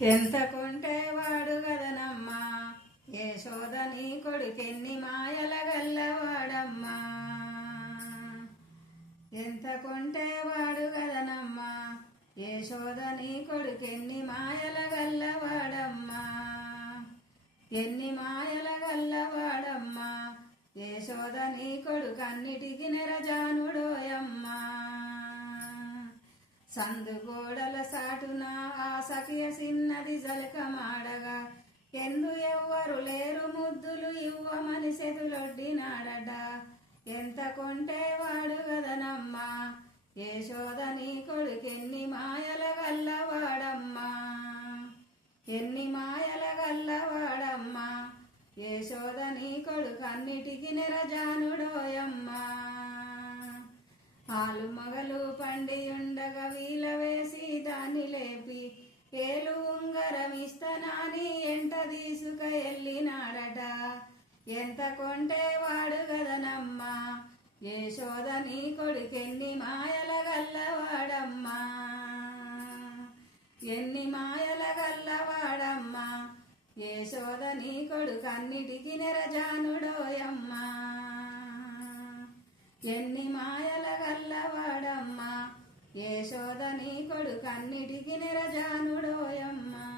ఎంత కొంటే వాడు గదనమ్మా యశోద నీ కొడుకెన్ని మాయల గల్లవాడమ్మా. ఎంత కొంటే వాడు గదనమ్మా యశోద నీ కొడుకెన్ని మాయల గల్లవాడమ్మా. ఎన్ని మాయల గల్లవాడమ్మా యశోద నీ కొడుకన్నిటికి నెరజానుడోయమ్మా. సందు గోడల సాటున ఆ సఖియ సిన్నది జలకమాడగా ఎందు ఎవ్వరు లేరు ముద్దులు ఇవ్వమని సెదులొడ్డినాడట. ఎంత కొంటే వాడు గదనమ్మా యశోద నీ కొడుకెన్ని మాయల గల్లవాడమ్మా. ఎన్ని మాయల గల్లవాడమ్మా యశోద నీ కొడుకన్నిటికి నెరజానుడోయమ్మా. ఆలు మగలు పండియుండగా వీల వేసి దాన్ని లేపి ఏలు ఉంగరం ఇస్తనాని ఎంట తీసుక ఎల్లినాడట. ఎంత కొంటే వాడు గదనమ్మా యశోద నీ కొడుకెన్ని మాయల గల్లవాడమ్మా. ఎన్ని మాయల గల్లవాడమ్మా యశోద నీ కొడుకన్నిటికి నెరజానుడోయమ్మా. ఎన్ని మాయల గల్లవాడమ్మా యశోద నీ కొడుకన్నిటికి నెరజానుడోయమ్మా.